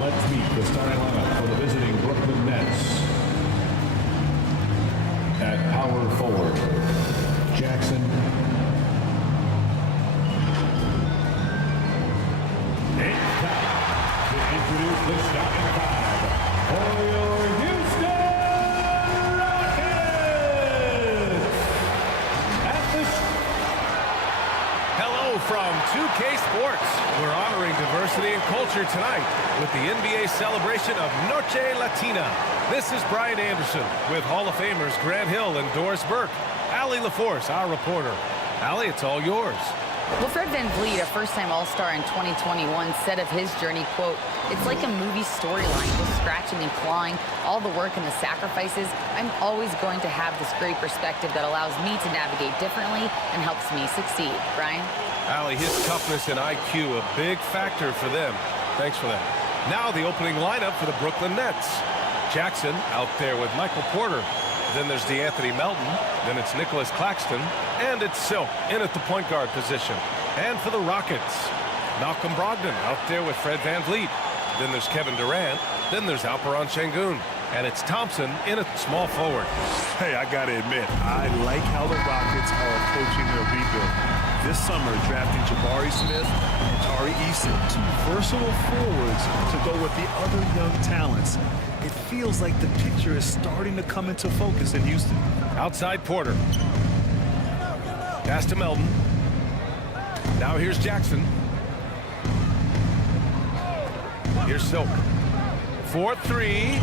Let's meet the starting lineup for the visiting Brooklyn Nets. At power forward, Jackson. It's time to introduce the starting five for your Houston Rockets. Hello from 2K Sports. We're honoring diversity and culture tonight with the NBA celebration of Noche Latina. This is Brian Anderson with Hall of Famers Grant Hill and Doris Burke. Allie LaForce, our reporter. Allie, it's all yours. Well, Fred VanVleet, a first-time All-Star in 2021, said of his journey, quote, "It's like a movie storyline, just scratching and clawing, all the work and the sacrifices. I'm always going to have this great perspective that allows me to navigate differently and helps me succeed." Brian? Allie, his toughness and IQ, a big factor for them. Thanks for that. Now the opening lineup for the Brooklyn Nets. Jackson out there with Michael Porter. Then there's DeAnthony Melton. Then it's Nicholas Claxton. And it's Silk in at the point guard position. And for the Rockets, Malcolm Brogdon out there with Fred VanVleet. Then there's Kevin Durant. Then there's Alperen Sengun. And it's Thompson in at small forward. Hey, I gotta admit, I like how the Rockets are approaching their rebuild. This summer, drafting Jabari Smith and Tari Eason, two versatile forwards to go with the other young talents. It feels like the picture is starting to come into focus in Houston. Outside Porter. Pass to Melton. Now here's Jackson. Here's Silk. 4-3.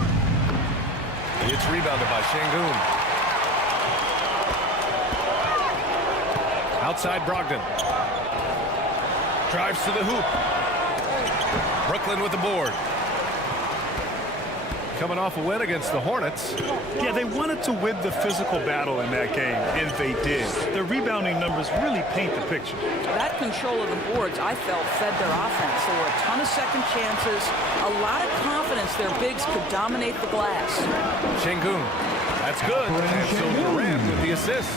It's rebounded by Sengun. Outside Brogdon. Drives to the hoop. Brooklyn with the board. Coming off a win against the Hornets. Yeah, they wanted to win the physical battle in that game, and they did. Their rebounding numbers really paint the picture. That control of the boards, I felt, fed their offense. There were a ton of second chances, a lot of confidence their bigs could dominate the glass. Sengun. That's good. And so Durant with the assist.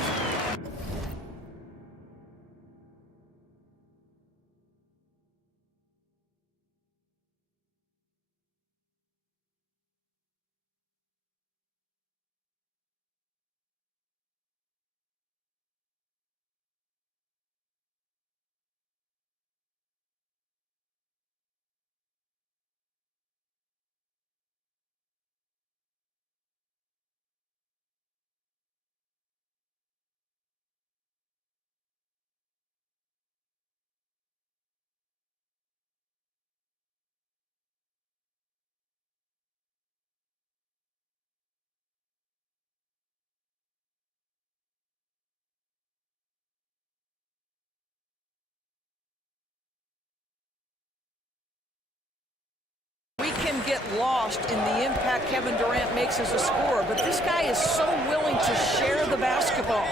We can get lost in the impact Kevin Durant makes as a scorer, but this guy is so willing to share the basketball.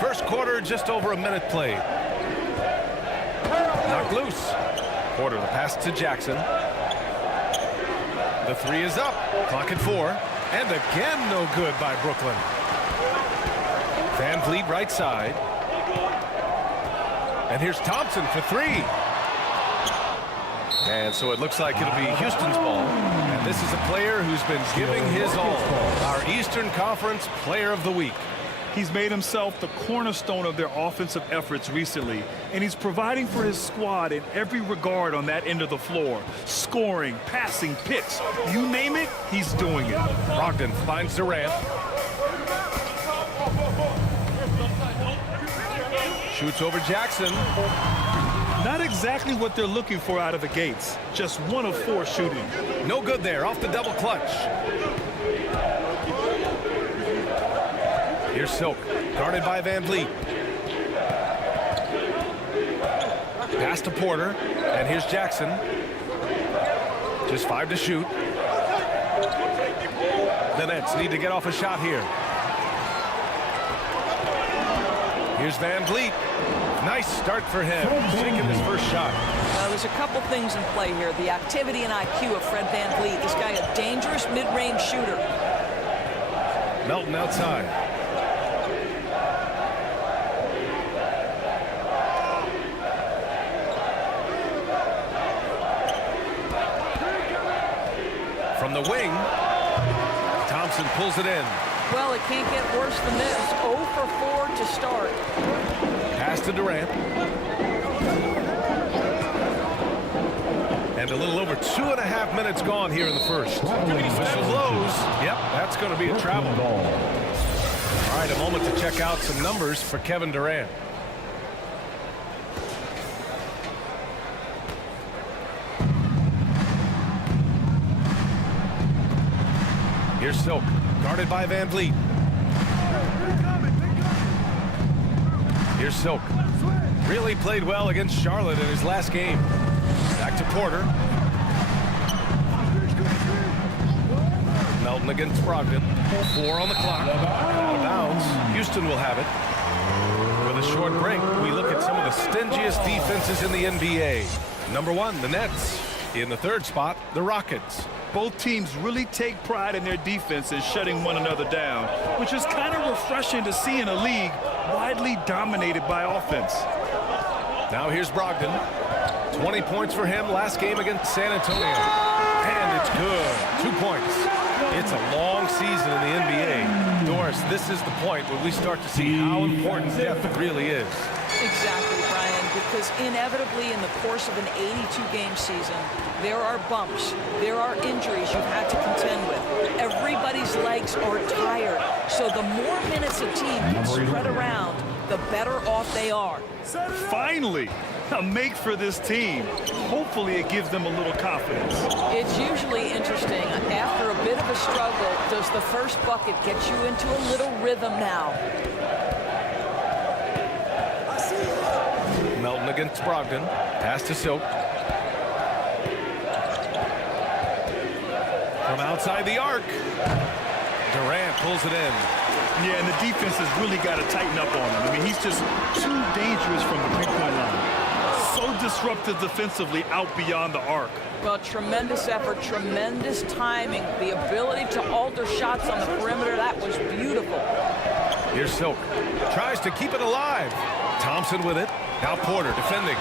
First quarter, just over a minute played. Knocked loose. Porter, the pass to Jackson. The three is up. Clock at 4. And again, no good by Brooklyn. VanVleet right side. And here's Thompson for 3. And so it looks like it'll be Houston's ball. And this is a player who's been giving his all. Our Eastern Conference Player of the Week. He's made himself the cornerstone of their offensive efforts recently, and he's providing for his squad in every regard on that end of the floor. Scoring, passing, picks, you name it, he's doing it. Brogdon finds Durant. Shoots over Jackson. Not exactly what they're looking for out of the gates. Just 1 of 4 shooting. No good there, off the double clutch. Here's Silk, guarded by VanVleet. Pass to Porter, and here's Jackson. Just 5 to shoot. The Nets need to get off a shot here. Here's VanVleet. Nice start for him, taking his first shot. There's a couple things in play here. The activity and IQ of Fred VanVleet. This guy a dangerous mid-range shooter. Melton outside. Jackson pulls it in. Well, it can't get worse than this. 0 for 4 to start. Pass to Durant. And a little over 2.5 minutes gone here in the first. Whistle blows. Yep, that's going to be a travel ball. All right, a moment to check out some numbers for Kevin Durant. Here's Silk, guarded by Van Vliet. Here's Silk. Really played well against Charlotte in his last game. Back to Porter. Melton against Brogdon. 4 on the clock. Out of bounds. Houston will have it. With a short break, we look at some of the stingiest defenses in the NBA. Number 1, the Nets. In the 3rd spot, the Rockets. Both teams really take pride in their defense and shutting one another down, which is kind of refreshing to see in a league widely dominated by offense. Now here's Brogdon. 20 points for him last game against San Antonio. And it's good. 2 points. It's a long season in the NBA. Doris, this is the point where we start to see how important depth really is. Exactly, Brian, because inevitably in the course of an 82-game season, there are bumps, there are injuries you've had to contend with. Everybody's legs are tired, so the more minutes a team can spread around, the better off they are. Finally, a make for this team. Hopefully it gives them a little confidence. It's usually interesting. After a bit of a struggle, does the first bucket get you into a little rhythm now? Melton against Brogdon. Pass to Silk. From outside the arc. Durant pulls it in. Yeah, and the defense has really got to tighten up on him. I mean, he's just too dangerous from the three-point line. So disruptive defensively out beyond the arc. Well, tremendous effort, tremendous timing. The ability to alter shots on the perimeter, that was beautiful. Here's Silk. Tries to keep it alive. Thompson with it. Now Porter defending.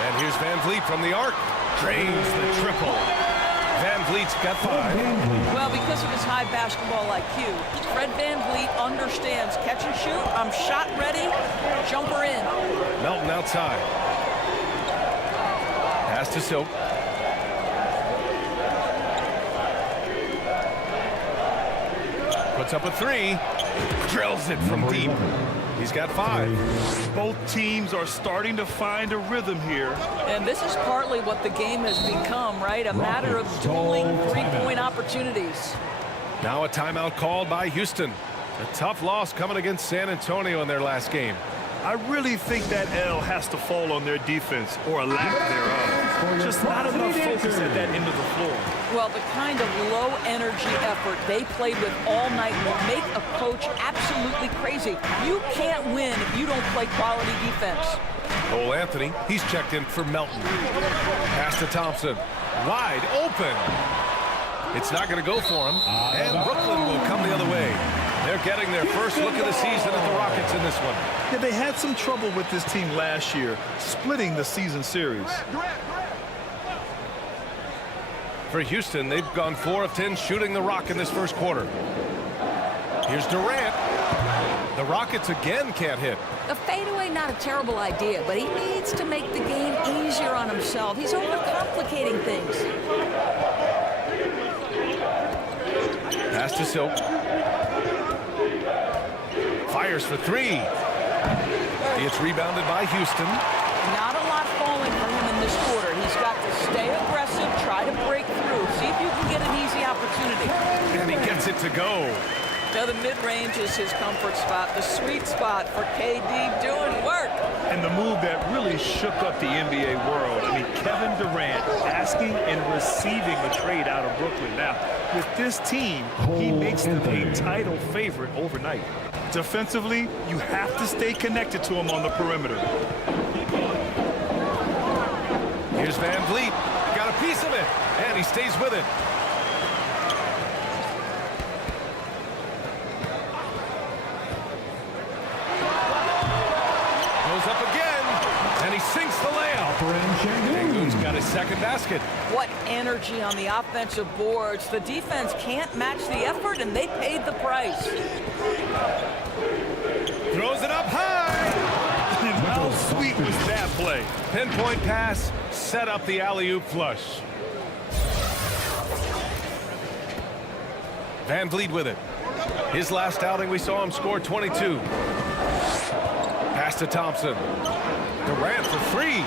And here's Van Vliet from the arc. Drains the triple. Van Vliet's got 5. Well, because of his high basketball IQ, Fred Van Vliet understands catch and shoot. I'm shot ready. Jumper in. Melton outside. Pass to Silk. Puts up a 3. Drills it from deep. He's got 5. Both teams are starting to find a rhythm here. And this is partly what the game has become, right? A matter of dueling three-point opportunities. Now a timeout called by Houston. A tough loss coming against San Antonio in their last game. I really think that L has to fall on their defense, or a lack thereof. Just not enough focus at that end of the floor. Well, the kind of low-energy effort they played with all night will make a coach absolutely crazy. You can't win if you don't play quality defense. Cole Anthony, he's checked in for Melton. Pass to Thompson. Wide open. It's not going to go for him. And Brooklyn will come the other way. They're getting their first look of the season at the Rockets in this one. Yeah, they had some trouble with this team last year, splitting the season series. For Houston, they've gone 4 of 10 shooting the rock in this first quarter. Here's Durant. The Rockets again can't hit. A fadeaway, not a terrible idea, but he needs to make the game easier on himself. He's overcomplicating things. Pass to Silk. Fires for 3. It's rebounded by Houston. Not a lot falling for him in this quarter. He's got to stay aggressive, try to break through, see if you can get an easy opportunity. And he gets it to go. Now the mid-range is his comfort spot, the sweet spot for KD doing work. And the move that really shook up the NBA world. I mean, Kevin Durant asking and receiving a trade out of Brooklyn. Now, with this team, he makes them a title favorite overnight. Defensively, you have to stay connected to him on the perimeter. Here's Van Vliet. Got a piece of it, and he stays with it. Goes up again, and he sinks the layup. Sengun's got a his second basket. What energy on the offensive boards. The defense can't match the effort, and they paid the price. Throws it up high. How sweet was that play? Pinpoint pass, set up the alley-oop flush. Van Vliet with it. His last outing, we saw him score 22. Pass to Thompson. Durant for three.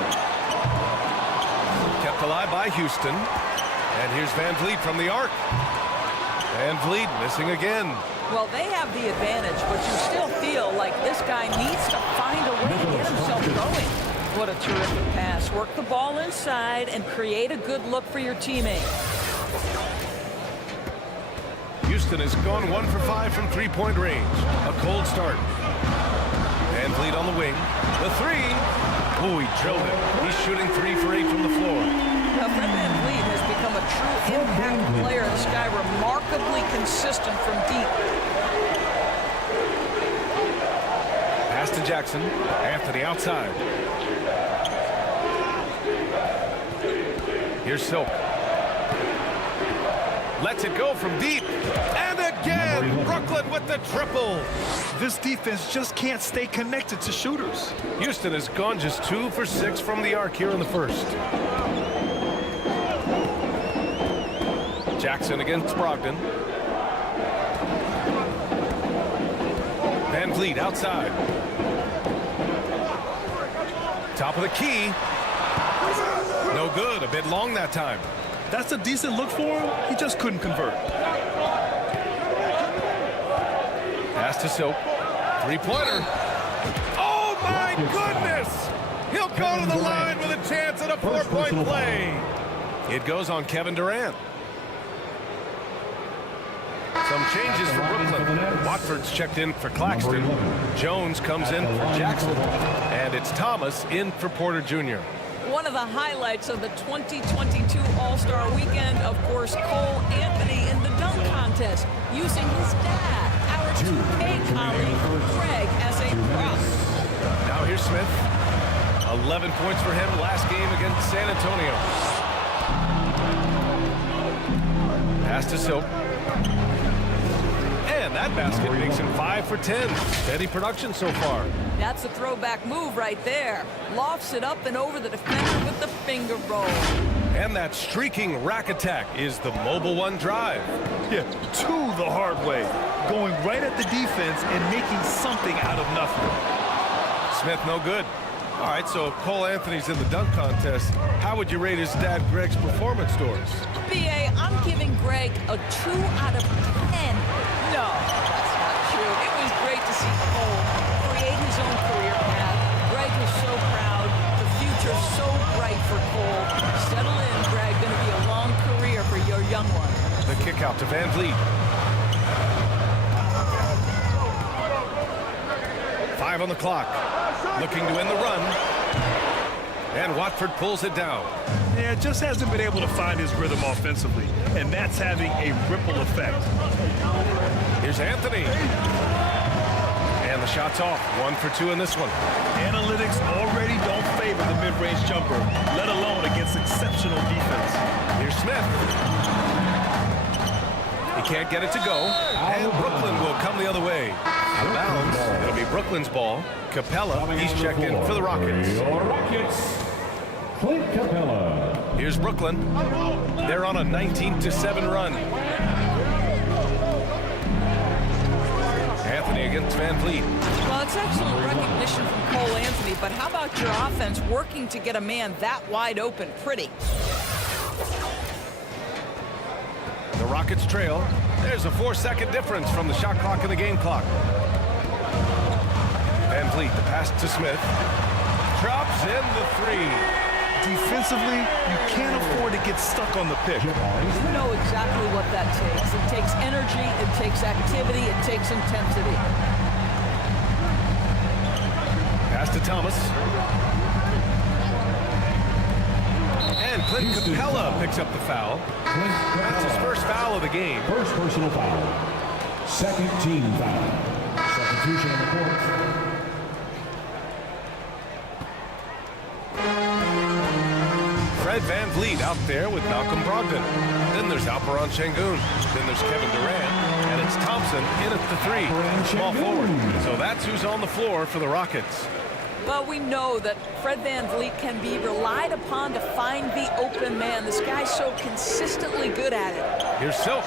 Kept alive by Houston. And here's Van Vliet from the arc. Van Vliet missing again. Well, they have the advantage, but you still feel like this guy needs to find a way to get himself going. What a terrific pass. Work the ball inside and create a good look for your teammate. Houston has gone 1 for 5 from three-point range. A cold start. Van Vliet on the wing. The three. Oh, he drilled it. He's shooting 3 for 8 from the floor. Now, Fred Van Vliet has become a true impact player. This guy remarkably consistent from deep. Pass to Jackson. Anthony outside. Here's Silk. Lets it go from deep. And again, Brooklyn with the triple. This defense just can't stay connected to shooters. Houston has gone just 2 for 6 from the arc here in the first. Jackson against Brogdon. Van Vliet outside. Top of the key. No good. A bit long that time. That's a decent look for him. He just couldn't convert. Pass to Silk. Three-pointer. Oh, my goodness! He'll go to the line with a chance at a 4-point play. It goes on Kevin Durant. Some changes for Brooklyn. Watford's checked in for Claxton. Jones comes in for Jackson. And it's Thomas in for Porter Jr. One of the highlights of the 2022 All-Star Weekend, of course, Cole Anthony in the dunk contest, using his dad, our 2K colleague, Greg, as a prop. Now here's Smith. 11 points for him last game against San Antonio. Pass to Silk. And that basket makes him 5 for 10. Steady production so far. That's a throwback move right there. Lofts it up and over the defender with the finger roll. And that streaking rack attack is the Mobile One drive. Yeah, to the hard way. Going right at the defense and making something out of nothing. Smith no good. All right, so if Cole Anthony's in the dunk contest, how would you rate his dad Greg's performance scores? BA, I'm giving Greg a 2 out of 10. No, that's not true. It was great to see Cole create his own career path. Greg was so proud. The future so bright for Cole. Settle in, Greg. Going to be a long career for your young one. The kick out to Van Vliet. 5 on the clock. Looking to end the run. And Watford pulls it down. Yeah, just hasn't been able to find his rhythm offensively. And that's having a ripple effect. Here's Anthony. And the shot's off. 1 for 2 in this one. Analytics already don't favor the mid-range jumper, let alone against exceptional defense. Here's Smith. He can't get it to go. And Brooklyn will come the other way. Out of bounds. It'll be Brooklyn's ball. Capella, he's checked in for the Rockets. Your Rockets, Clint Capella. Here's Brooklyn. They're on a 19-7 run. Anthony against Van Vliet. Well, it's excellent recognition from Cole Anthony, but how about your offense working to get a man that wide open? Pretty. The Rockets trail. There's a 4-second difference from the shot clock and the game clock. Van Vliet, the pass to Smith. Drops in the 3. Defensively, you can't afford to get stuck on the pick. You know exactly what that takes. It takes energy, it takes activity, it takes intensity. Pass to Thomas. And Clint Capella picks up the foul. That's his first foul of the game. First personal foul. Second team foul. Substitution on the court. Fred Fred VanVleet out there with Malcolm Brogdon. Then there's Alperon Şengün. Then there's Kevin Durant. And it's Thompson in at the 3, small forward. So that's who's on the floor for the Rockets. Well, we know that Fred VanVleet can be relied upon to find the open man. This guy's so consistently good at it. Here's Silk.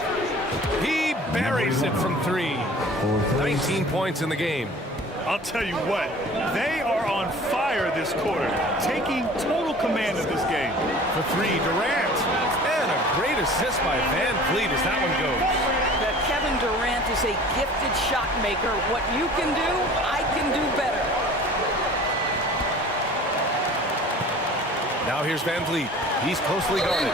He buries it from 3. 19 points in the game. I'll tell you what, they are on fire this quarter, taking total command of this game. For 3, Durant. And a great assist by VanVleet as that one goes. That Kevin Durant is a gifted shot maker. What you can do, I can do better. Now here's VanVleet. He's closely guarded.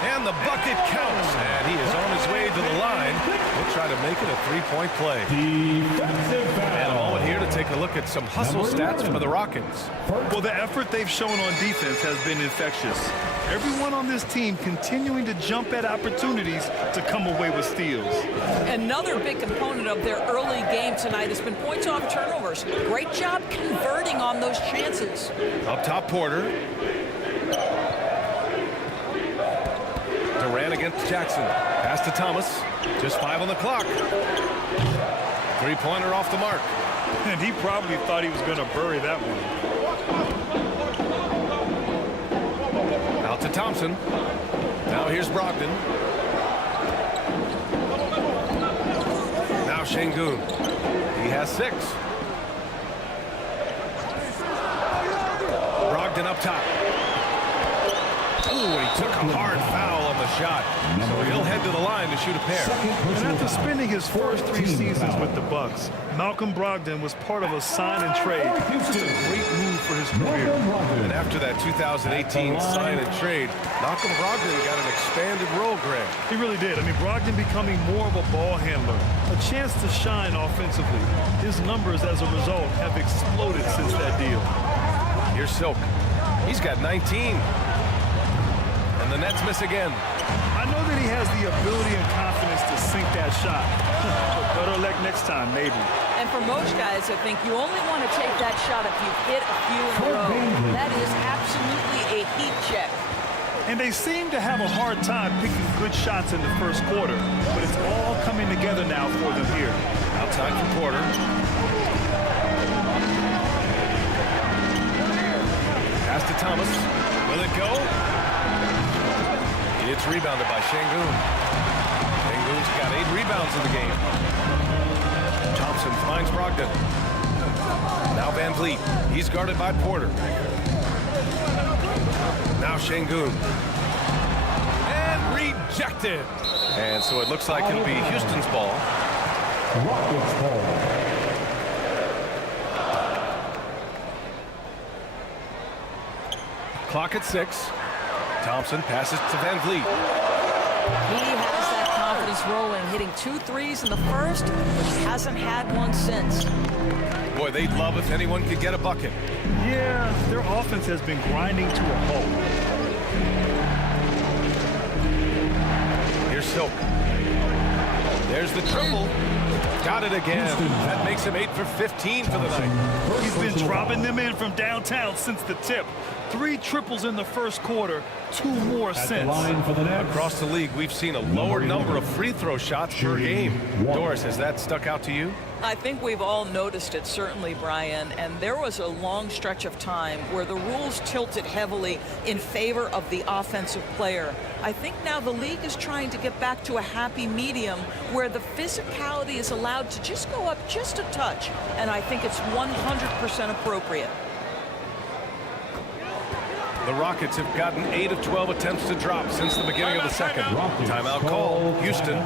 And the bucket counts. And he is on his way to the line. He'll try to make it a 3-point play. And a moment here to take a look at some hustle stats for the Rockets. Well, the effort they've shown on defense has been infectious. Everyone on this team continuing to jump at opportunities to come away with steals. Another big component of their early game tonight has been points off turnovers. Great job converting on those chances. Up top, Porter. Durant against Jackson. Pass to Thomas. Just 5 on the clock. 3-pointer off the mark. And he probably thought he was going to bury that one. Out to Thompson. Now here's Brogdon. Now Şengün. He has 6. Brogdon up top. Ooh, he took a hard foul on the shot. So he'll head to the line to shoot a pair. And after spending his first 3 seasons with the Bucks, Malcolm Brogdon was part of a sign and trade. Just a great move for his career. And after that 2018 sign and trade, Malcolm Brogdon got an expanded role, Greg. He really did. I mean, Brogdon becoming more of a ball handler, a chance to shine offensively. His numbers as a result have exploded since that deal. Here's Silk. He's got 19. And the Nets miss again. I know that he has the ability and confidence to sink that shot. But better luck next time, maybe. And for most guys, I think you only want to take that shot if you've hit a few in a row. That is absolutely a heat check. And they seem to have a hard time picking good shots in the first quarter. But it's all coming together now for them here. Outside for Porter. Pass to Thomas. Will it go? It's rebounded by Şengün. Şengün's got 8 rebounds in the game. Thompson finds Brogdon. Now VanVleet. He's guarded by Porter. Now Şengün. And rejected. And so it looks like it'll be Houston's ball. Rockets ball. Clock at 6. Thompson passes to VanVleet. He has that confidence rolling, hitting 2 threes in the first, but he hasn't had one since. Boy, they'd love if anyone could get a bucket. Yeah, their offense has been grinding to a halt. Here's Silk. There's the triple. Got it again. That makes him 8 for 15 for the night. He's been dropping them in from downtown since the tip. 3 triples in the first quarter, 2 more since. Across the league, we've seen a lower number of free throw shots per game. Doris, has that stuck out to you? I think we've all noticed it, certainly, Brian, and there was a long stretch of time where the rules tilted heavily in favor of the offensive player. I think now the league is trying to get back to a happy medium where the physicality is allowed to just go up just a touch, and I think it's 100% appropriate. The Rockets have gotten 8 of 12 attempts to drop since the beginning of the second. Timeout call, Houston.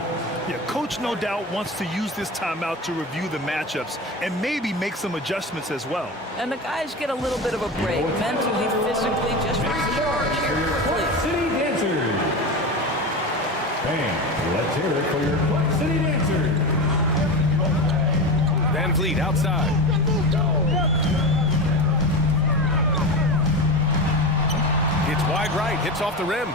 Yeah, coach no doubt wants to use this timeout to review the matchups and maybe make some adjustments as well. And the guys get a little bit of a break, mentally, physically, just recharge here quickly. City Dancers. And let's hear it for your Quad City Dancers. VanVleet outside. It's wide right, hits off the rim.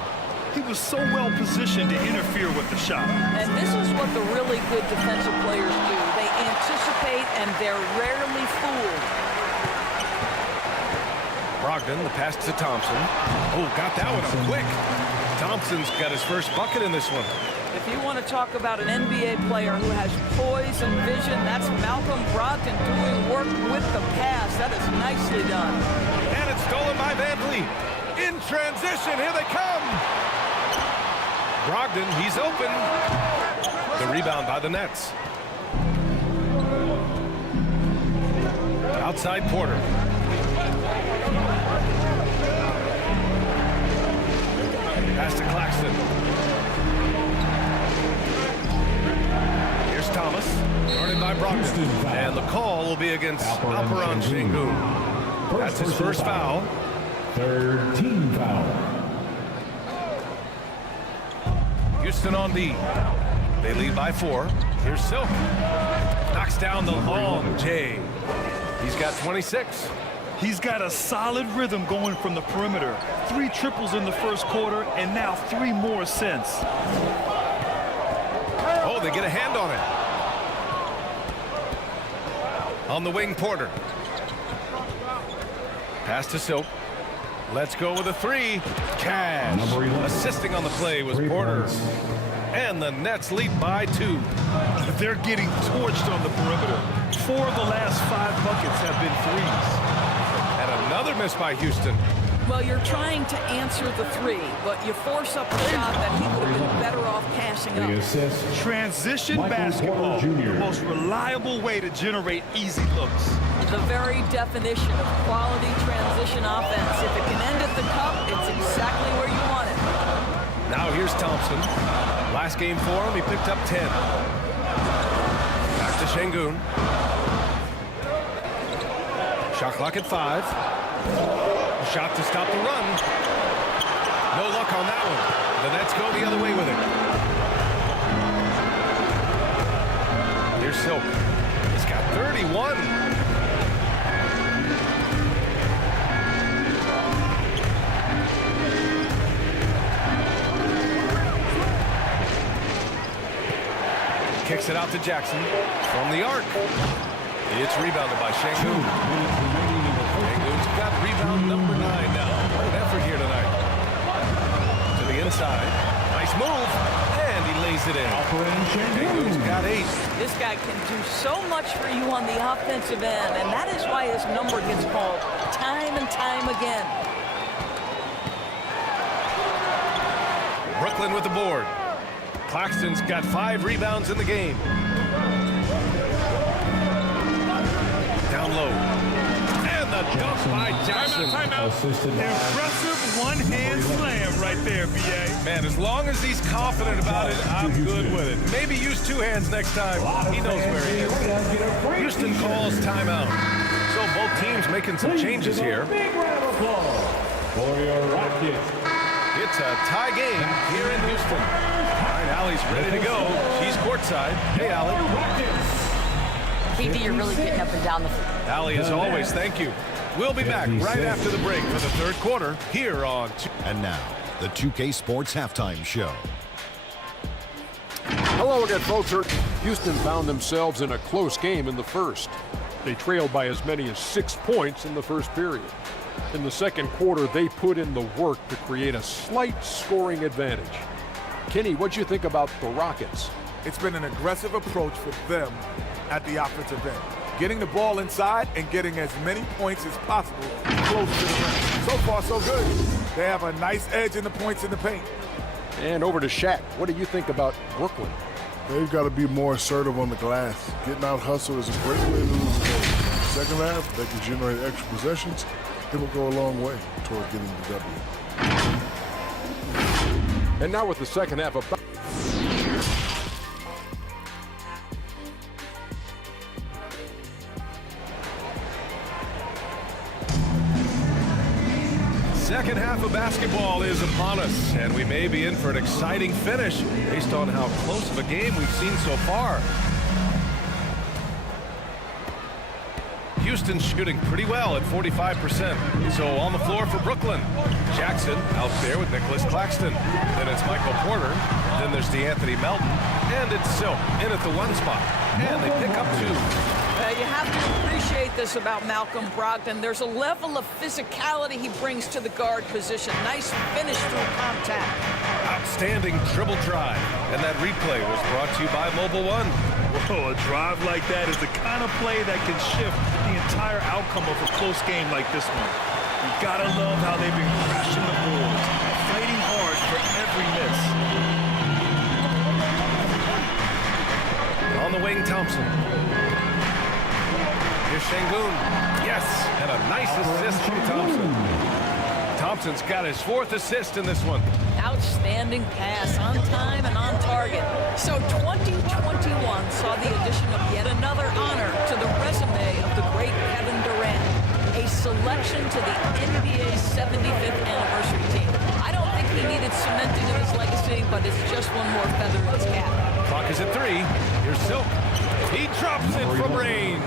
He was so well positioned to interfere with the shot. And this is what the really good defensive players do. They anticipate and they're rarely fooled. Brogdon, the pass to Thompson. Oh, got that one up quick. Thompson's got his first bucket in this one. If you want to talk about an NBA player who has poise and vision, that's Malcolm Brogdon doing work with the pass. That is nicely done. And it's stolen by Van Vliet. In transition, here they come. Brogdon, he's open. The rebound by the Nets. Outside Porter. Pass to Claxton. Here's Thomas, guarded by Brogdon. And the call will be against Alperen Sengun. That's his first foul. Third team foul. Houston on D. They lead by 4. Here's Silk. Knocks down the long J. He's got 26. He's got a solid rhythm going from the perimeter. 3 triples in the first quarter, and now 3 more since. Oh, they get a hand on it. On the wing, Porter. Pass to Silk. Let's go with a 3. Cash. Assisting on the play was Porter. And the Nets lead by 2. They're getting torched on the perimeter. 4 of the last 5 buckets have been threes. And another miss by Houston. Well, you're trying to answer the 3, but you force up a shot that he would have been better off passing up. Transition basketball, the most reliable way to generate easy looks. The very definition of quality transition offense. If it can end at the cup, it's exactly where you want it. Now here's Thompson. Last game for him, he picked up 10. Back to Sengun. Shot clock at 5. Shot to stop the run. No luck on that one. The Nets go the other way with it. Here's Silk. He's got 31. Kicks it out to Jackson from the arc. It's rebounded by Sengun. Sengun's got rebound number 9 now. What an effort here tonight. To the inside. Nice move. And he lays it in. Sengun's got 8. This guy can do so much for you on the offensive end, and that is why his number gets called time and time again. Brooklyn with the board. Claxton's got 5 rebounds in the game. Down low. And the dunk by Jackson. Timeout. Impressive one-hand slam right there, B.A. Man, as long as he's confident about it, I'm good with it. Maybe use 2 hands next time. He knows where he is. Houston calls timeout. So both teams making some changes here. Big round of applause for your Rockets. It's a tie game here in Houston. All right, Allie's ready to go. She's courtside. Hey, Allie. KD, you're really getting up and down the floor. Allie, as always, thank you. We'll be back right after the break for the third quarter here on... And now, the 2K Sports Halftime Show. Hello again, folks. Houston found themselves in a close game in the first. They trailed by as many as 6 points in the first period. In the second quarter, they put in the work to create a slight scoring advantage. Kenny, what'd you think about the Rockets? It's been an aggressive approach for them at the offensive end. Getting the ball inside and getting as many points as possible close to the rim. So far, so good. They have a nice edge in the points in the paint. And over to Shaq. What do you think about Brooklyn? They've got to be more assertive on the glass. Getting out hustled is a great way to lose the game. Second half, they can generate extra possessions. It will go a long way toward getting the W. And now with the second half of... Second half of basketball is upon us, and we may be in for an exciting finish based on how close of a game we've seen so far. Houston's shooting pretty well at 45%. So on the floor for Brooklyn. Jackson out there with Nicholas Claxton. Then it's Michael Porter. Then there's DeAnthony Melton. And it's Silk in at the 1 spot. And they pick up 2. You have to appreciate this about Malcolm Brogdon. There's a level of physicality he brings to the guard position. Nice finish through contact. Outstanding dribble drive. And that replay was brought to you by Mobile One. Whoa, a drive like that is the kind of play that can shift the entire outcome of a close game like this one. You gotta love how they've been crashing the boards, fighting hard for every miss. On the wing, Thompson. Here's Şengün. Yes, and a nice assist from Thompson. Thompson's got his 4th assist in this one. Outstanding pass, on time and on target. So 2021 saw the addition of yet another honor to the resume of the great Kevin Durant. A selection to the NBA's 75th anniversary team. I don't think he needed cementing of his legacy, but it's just one more feather in his cap. Clock is at 3. Here's Silk. He drops it from range.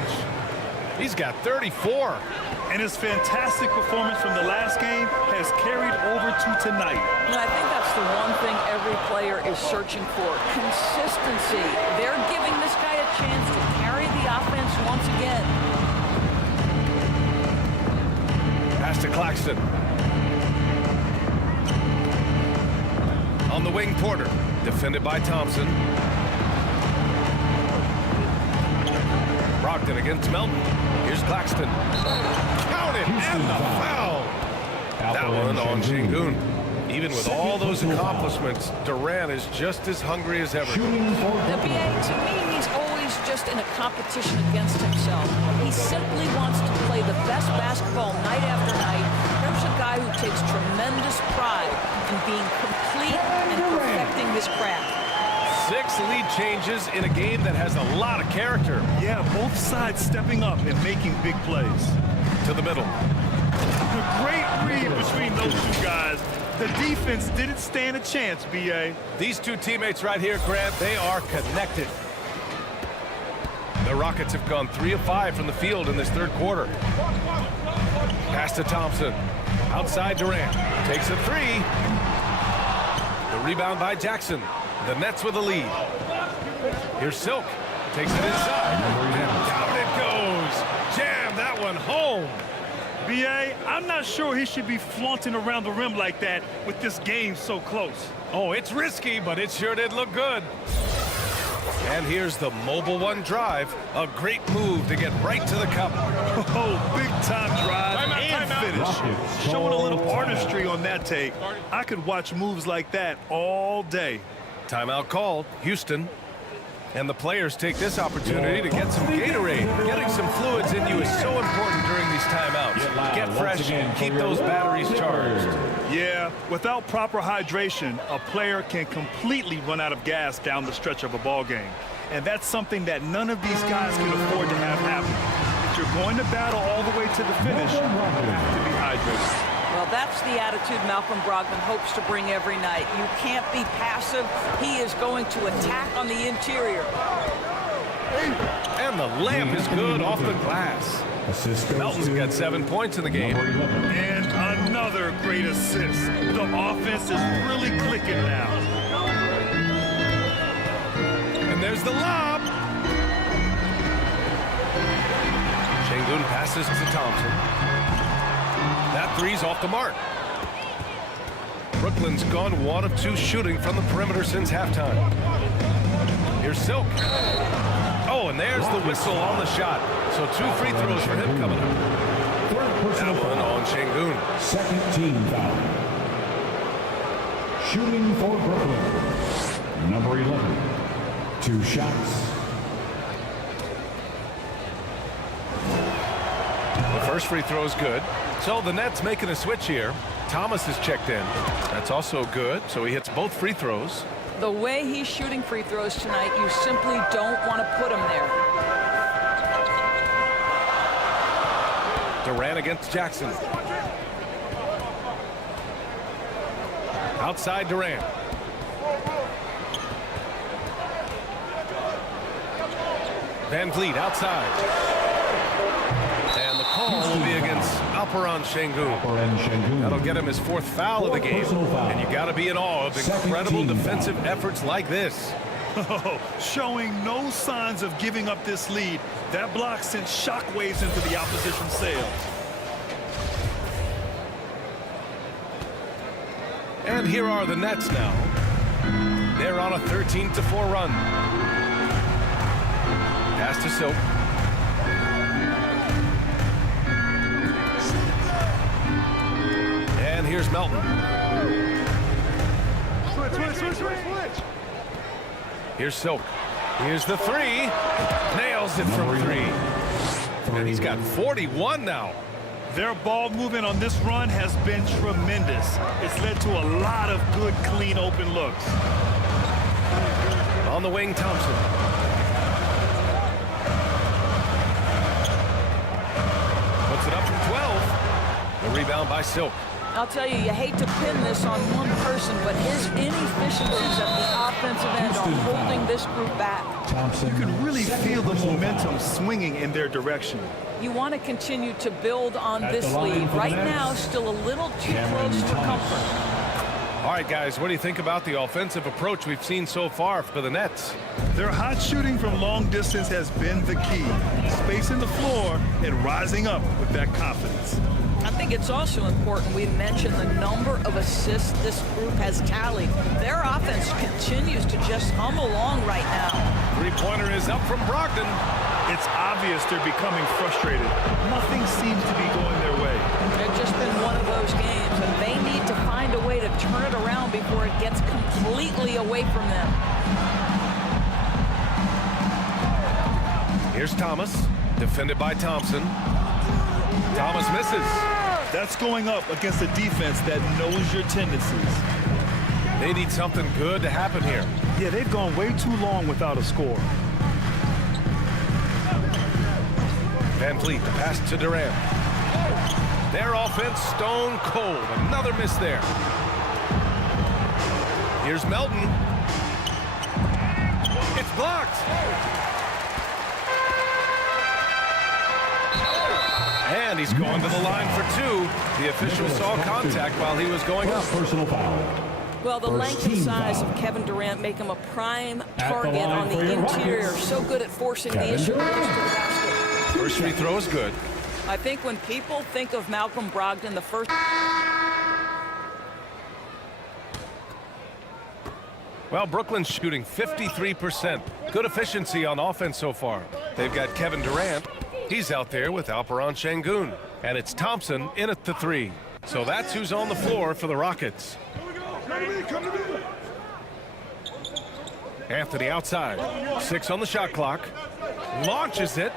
He's got 34. And his fantastic performance from the last game has carried over to tonight. And I think that's the one thing every player is searching for. Consistency. They're giving this guy a chance to carry the offense once again. Pass to Claxton. On the wing, Porter. Defended by Thompson. Brogdon against Melton. Here's Claxton. Count it, and the foul. That one on Şengün. Even with all those accomplishments, Durant is just as hungry as ever. The BA, to me, he's always just in a competition against himself. He simply wants to play the best basketball night after night. There's a guy who takes tremendous pride in being complete and perfecting his craft. 6 lead changes in a game that has a lot of character. Yeah, both sides stepping up and making big plays. To the middle. A great read between those two guys. The defense didn't stand a chance, B.A. These two teammates right here, Grant, they are connected. The Rockets have gone 3 of 5 from the field in this 3rd quarter. Pass to Thompson. Outside Durant. Takes a 3. The rebound by Jackson. The Nets with a lead. Here's Silk. Takes it inside. And down it goes. Jam that one home. B.A., I'm not sure he should be flaunting around the rim like that with this game so close. Oh, it's risky, but it sure did look good. And here's the Mobile One drive. A great move to get right to the cup. Oh, big-time drive and finish. Showing a little artistry on that take. I could watch moves like that all day. Timeout called. Houston. And the players take this opportunity to get some Gatorade. Getting some fluids in you is so important during these timeouts. Get fresh, keep those batteries charged. Yeah, without proper hydration, a player can completely run out of gas down the stretch of a ball game. And that's something that none of these guys can afford to have happen. If you're going to battle all the way to the finish, you have to be hydrated. Well, that's the attitude Malcolm Brogdon hopes to bring every night. You can't be passive. He is going to attack on the interior. And the layup is good off the glass. Melton's got 7 points in the game. And another great assist. The offense is really clicking now. And there's the lob. Şengün passes to Thompson. That 3's off the mark. Brooklyn's gone 1 of 2 shooting from the perimeter since halftime. Here's Silk. Oh, and there's the whistle on the shot. So 2 free throws for him coming up. That one on Şengün. 2nd team foul. Shooting for Brooklyn. Number 11. 2 shots. The first free throw is good. So the Nets making a switch here. Thomas is checked in. That's also good. So he hits both free throws. The way he's shooting free throws tonight, you simply don't want to put him there. Durant against Jackson. Outside Durant. Van Vliet outside. And the call will be against Şengün. That'll get him his 4th foul of the game. And you got to be in awe of incredible defensive efforts like this. Oh, showing no signs of giving up this lead. That block sent shockwaves into the opposition's sails. And here are the Nets now. They're on a 13-4 run. Pass to Silk. And here's Melton. Switch. Here's Silk. Here's the three. Nails it from three. And he's got 41 now. Their ball movement on this run has been tremendous. It's led to a lot of good, clean, open looks. On the wing, Thompson. Puts it up from 12. The rebound by Silk. I'll tell you, you hate to pin this on one person, but his inefficiencies at the offensive end are holding this group back. You can really feel the momentum swinging in their direction. You want to continue to build on this lead. Right now, still a little too close for comfort. All right, guys, what do you think about the offensive approach we've seen so far for the Nets? Their hot shooting from long distance has been the key. Spacing the floor and rising up with that confidence. I think it's also important we mention the number of assists this group has tallied. Their offense continues to just hum along right now. Three-pointer is up from Brogdon. It's obvious they're becoming frustrated. Nothing seems to be going their way. It's just been one of those games, and they need to find a way to turn it around before it gets completely away from them. Here's Thomas, defended by Thompson. Thomas misses. That's going up against a defense that knows your tendencies. They need something good to happen here. Yeah, they've gone way too long without a score. Van Vliet, the pass to Durant. Their offense stone cold. Another miss there. Here's Melton. It's blocked. And he's going to the line for two. The official saw contact while he was going up. Personal foul. Well, the length and size of Kevin Durant make him a prime target on the interior. So good at forcing the issue to the basket. First free throw is good. I think when people think of Malcolm Brogdon, the first... Well, Brooklyn's shooting 53%. Good efficiency on offense so far. They've got Kevin Durant. He's out there with Alperon Şengün. And it's Thompson in at the three. So that's who's on the floor for the Rockets. Anthony outside. 6 on the shot clock. Launches it.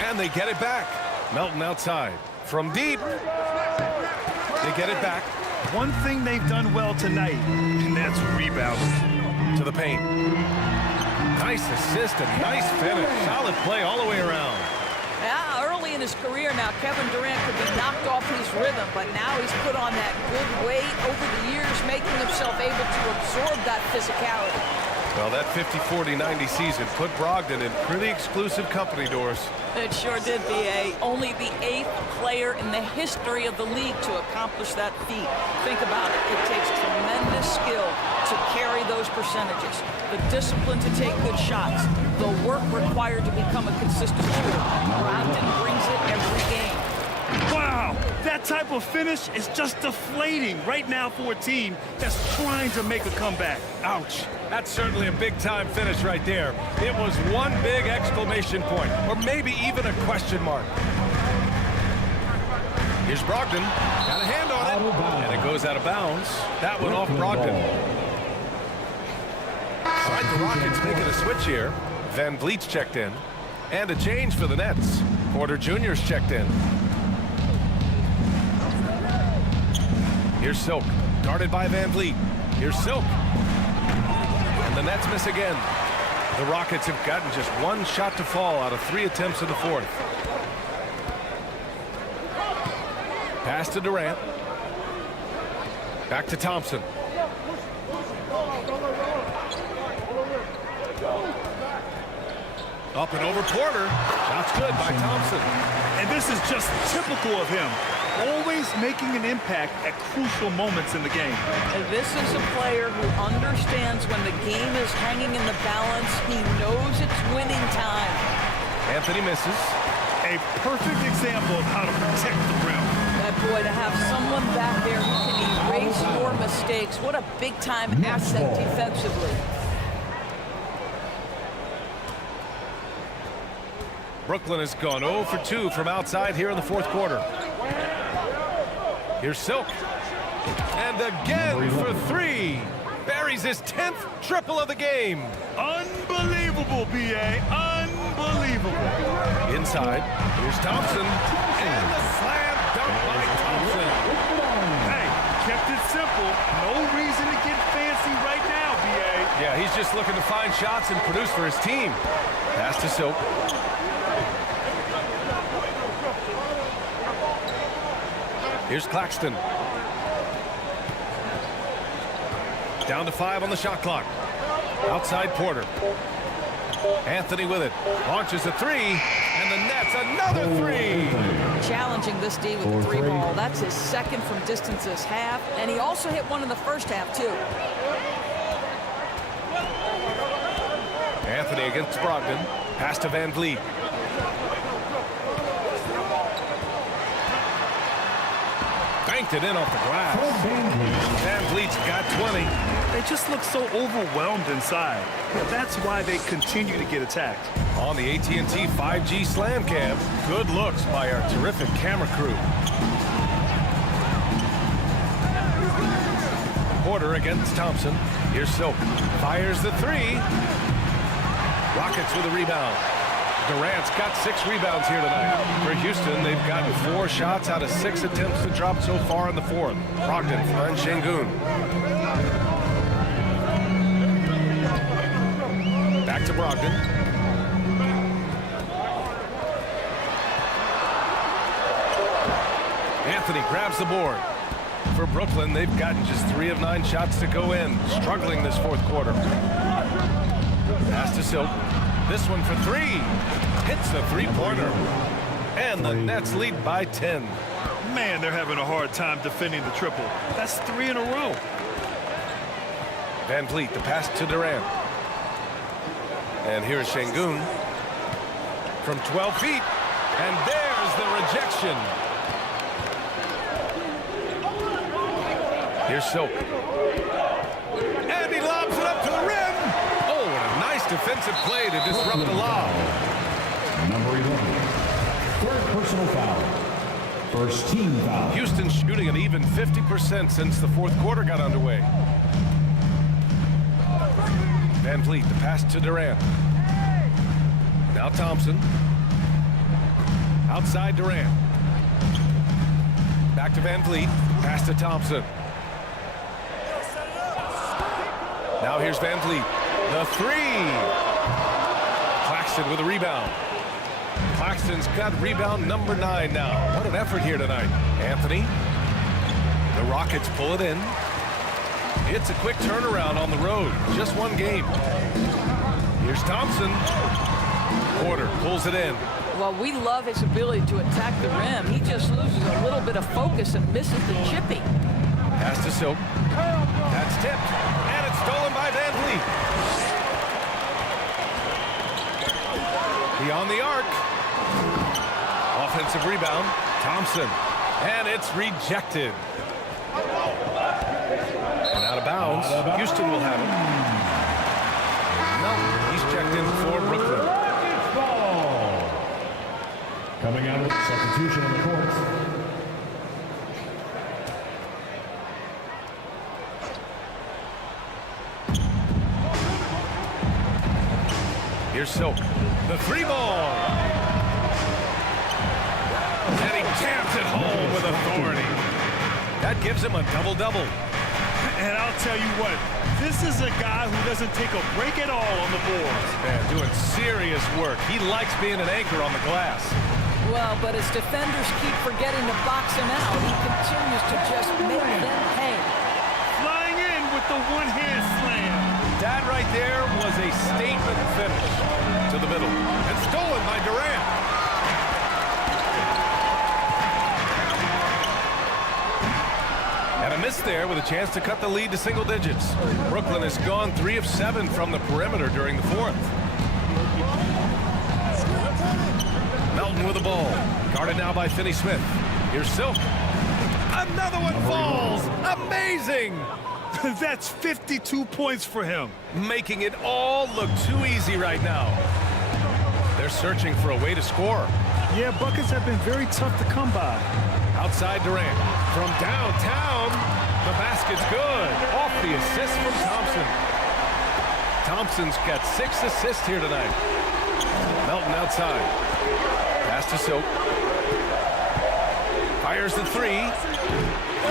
And they get it back. Melton outside. From deep. They get it back. One thing they've done well tonight, and that's rebounding. To the paint. Nice assist and nice finish. Solid play all the way around. Yeah, early in his career now, Kevin Durant could be knocked off his rhythm, but now he's put on that good weight over the years, making himself able to absorb that physicality. Well, that 50-40-90 season put Brogdon in pretty exclusive company, Doris. It sure did, B.A. Only the 8th player in the history of the league to accomplish that feat. Think about it. It takes tremendous skill to carry those percentages. The discipline to take good shots. The work required to become a consistent shooter. Brogdon brings it every game. Wow, that type of finish is just deflating right now for a team that's trying to make a comeback. Ouch. That's certainly a big-time finish right there. It was one big exclamation point, or maybe even a question mark. Here's Brogdon. Got a hand on it. And it goes out of bounds. That one off Brogdon. All right, the Rockets making a switch here. Van Vliet's checked in. And a change for the Nets. Porter Jr.'s checked in. Here's Silk, guarded by Van Vliet. Here's Silk. And the Nets miss again. The Rockets have gotten just one shot to fall out of 3 attempts in the fourth. Pass to Durant. Back to Thompson. Up and over Porter. Shot's good by Thompson. And this is just typical of him. always making an impact at crucial moments in the game. And this is a player who understands when the game is hanging in the balance. He knows it's winning time. Anthony misses. A perfect example of how to protect the rim. That boy, to have someone back there who can erase your mistakes. What a big-time asset defensively. Brooklyn has gone 0 for 2 from outside here in the fourth quarter. Here's Silk. And again for 3. Buries his 10th triple of the game. Unbelievable, B.A. Unbelievable. Inside, here's Thompson. And the slam dunk by Thompson. Hey, kept it simple. No reason to get fancy right now, B.A. Yeah, he's just looking to find shots and produce for his team. Pass to Silk. Here's Claxton. Down to 5 on the shot clock. Outside Porter. Anthony with it. Launches a 3. And the net's another 3. Challenging this D with the 3 ball. That's his second from distance this half. And he also hit one in the first half, too. Anthony against Brogdon. Pass to Van Vliet. Banked it in off the glass. Van Vliet's got 20. They just look so overwhelmed inside. That's why they continue to get attacked. On the AT&T 5G Slam Cam, good looks by our terrific camera crew. Porter against Thompson. Here's Silk. Fires the 3. Rockets with a rebound. Durant's got 6 rebounds here tonight. For Houston, they've gotten 4 shots out of 6 attempts to drop so far in the fourth. Brogdon finds Şengün. Back to Brogdon. Anthony grabs the board. For Brooklyn, they've gotten just 3 of 9 shots to go in. Struggling this fourth quarter. Pass to Silk. This one for 3. Hits the 3-pointer. And the Nets lead by 10. Man, they're having a hard time defending the triple. That's 3 in a row. Van Vliet, the pass to Durant. And here's Şengün. From 12 feet. And there's the rejection. Here's Silk. And he lobs it up to the rim. Oh, what a nice defensive play to disrupt the lob. Number 11. Third personal foul. First team foul. Houston shooting an even 50% since the fourth quarter got underway. Van Vliet, the pass to Durant. Now Thompson. Outside Durant. Back to Van Vliet. Pass to Thompson. Now here's Van Vliet. The 3. Claxton with a rebound. Claxton's got rebound number 9 now. What an effort here tonight. Anthony. The Rockets pull it in. It's a quick turnaround on the road. Just one game. Here's Thompson. Porter pulls it in. Well, we love his ability to attack the rim. He just loses a little bit of focus and misses the chippy. Pass to Silk. That's tipped. And it's stolen by Van Vliet. Beyond the arc. Offensive rebound. Thompson. And it's rejected. And out of bounds. Houston will have it. No, he's checked in for Brooklyn. Ball. Coming out of substitution on the court. Here's Silk. The 3 ball. And he jams it home with authority. That gives him a double-double. And I'll tell you what, this is a guy who doesn't take a break at all on the boards. Man, doing serious work. He likes being an anchor on the glass. Well, but as defenders keep forgetting to box him out, he continues to just make them pay. Flying in with the one-hand slam. That right there was a statement finish to the middle. And stolen by Durant. there with a chance to cut the lead to single digits. Brooklyn has gone 3 of 7 from the perimeter during the fourth. Melton with the ball. Guarded now by Finney-Smith. Here's Silk. Another one falls. Amazing. That's 52 points for him. Making it all look too easy right now. They're searching for a way to score. Yeah, buckets have been very tough to come by. Outside Durant. From downtown, the basket's good. Off the assist from Thompson. Thompson's got 6 assists here tonight. Melton outside. Pass to Silk. Fires the 3.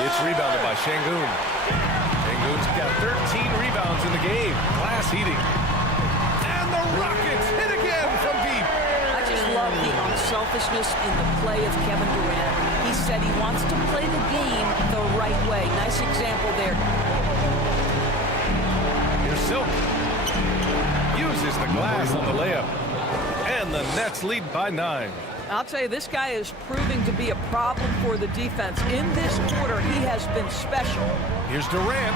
It's rebounded by Şengün. Şengün's got 13 rebounds in the game. Glass heating. And the Rockets hit again from deep. I just love the unselfishness in the play of Kevin Durant. He said he wants to play the game the right way. Nice example there. Here's Silk. Uses the glass on the layup. And the Nets lead by 9. I'll tell you, this guy is proving to be a problem for the defense. In this quarter, he has been special. Here's Durant.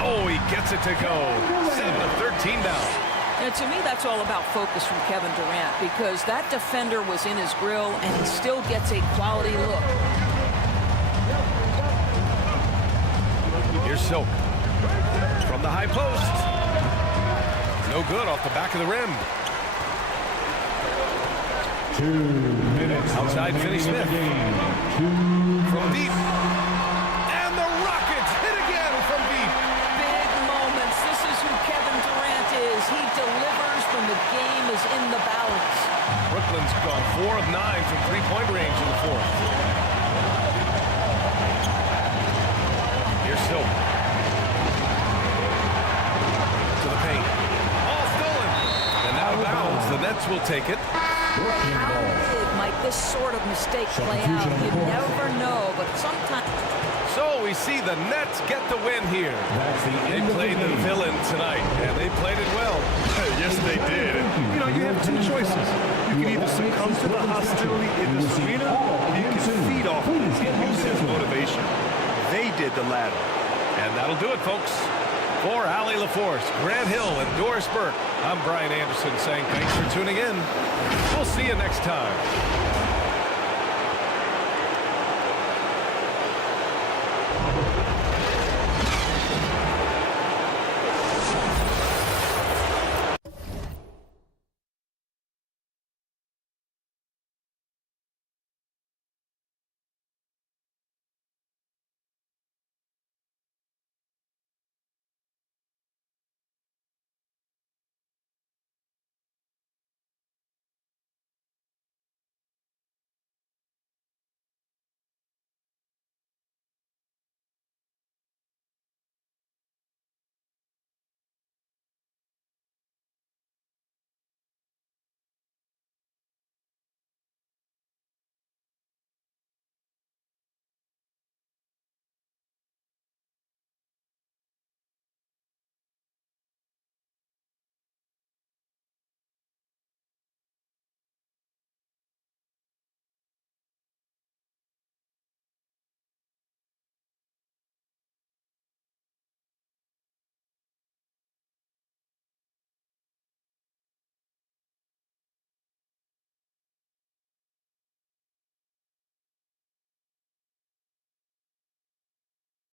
Oh, he gets it to go. 7 of 13 down. And to me, that's all about focus from Kevin Durant, because that defender was in his grill, and he still gets a quality look. Here's Silk. From the high post. No good off the back of the rim. 2 minutes. Outside Finney-Smith. From deep. And the Rockets hit again from deep. Big moments. This is who Kevin Durant is. He delivers when the game is in the balance. Brooklyn's gone 4 of 9 from three-point range in the fourth. Here's Silk. To the paint. All stolen. And out of bounds. The Nets will take it. How big might this sort of mistake play out? You never know, but sometimes... So we see the Nets get the win here. They played the villain tonight, and they played it well. Yes, they did. You know, you have 2 choices. You can either succumb to the hostility in this arena, or you can feed off it and use it as motivation. They did the latter. And that'll do it, folks. For Allie LaForce, Grant Hill, and Doris Burke, I'm Brian Anderson saying thanks for tuning in. We'll see you next time.